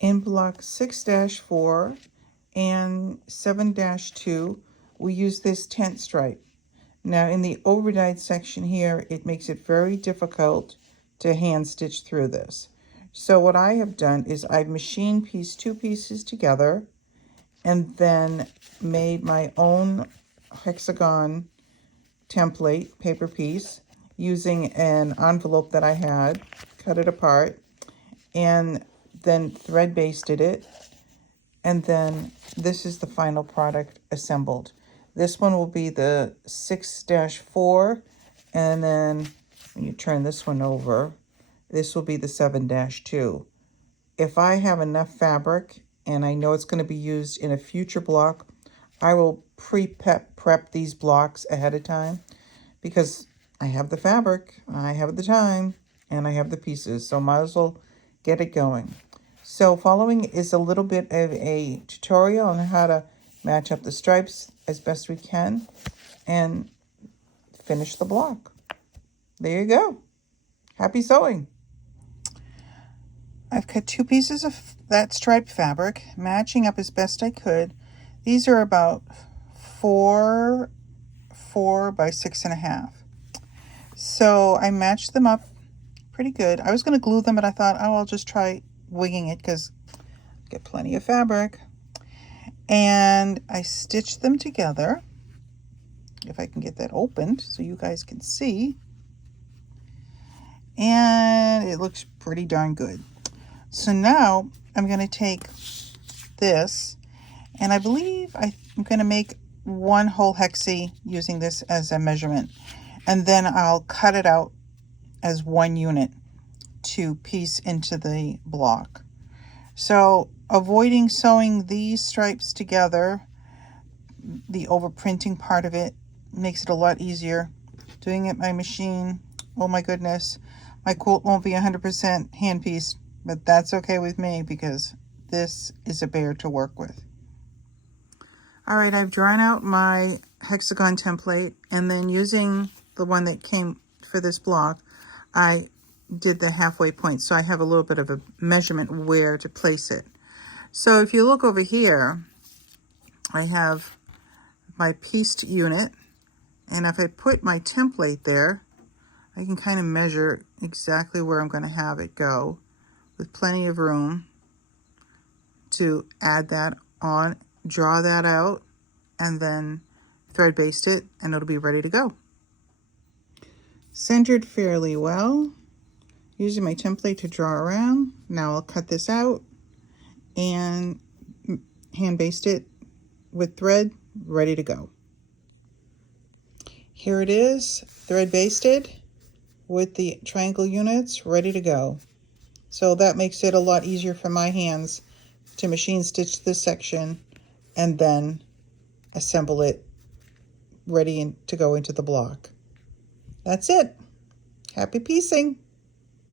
In block 6-4 and 7-2, we use this tent stripe. Now in the overdyed section here, it makes it very difficult to hand stitch through this. So what I have done is I've machine pieced 2 pieces together and then made my own hexagon template paper piece using an envelope that I had, cut it apart, and then thread basted it. And then this is the final product assembled. This one will be the 6-4, and then when you turn this one over, this will be the 7-2. If I have enough fabric and I know it's going to be used in a future block, I will prep these blocks ahead of time because I have the fabric, I have the time, and I have the pieces, so might as well get it going. So following is a little bit of a tutorial on how to match up the stripes as best we can and finish the block. There you go. Happy sewing. I've cut 2 pieces of that striped fabric, matching up as best I could. These are about 4 by 6.5. So I matched them up pretty good. I was going to glue them, but I thought, oh, I'll just try winging it because I get plenty of fabric. And I stitched them together, if I can get that opened so you guys can see. And it looks pretty darn good. So now I'm going to take this, and I believe I'm going to make 1 whole hexie using this as a measurement. And then I'll cut it out as 1 unit to piece into the block. So avoiding sewing these stripes together, the overprinting part of it makes it a lot easier. Doing it by machine, oh my goodness, my quilt won't be 100% hand pieced, but that's okay with me because this is a bear to work with. All right, I've drawn out my hexagon template, and then using the one that came for this block, I did the halfway point, so I have a little bit of a measurement where to place it. So if you look over here, I have my pieced unit, and if I put my template there, I can kind of measure exactly where I'm going to have it go with plenty of room to add that on, draw that out, and then thread baste it, and it'll be ready to go. Centered fairly well. Using my template to draw around. Now I'll cut this out and hand baste it with thread, ready to go. Here it is, thread basted with the triangle units, ready to go. So that makes it a lot easier for my hands to machine stitch this section and then assemble it ready to go into the block. That's it. Happy piecing.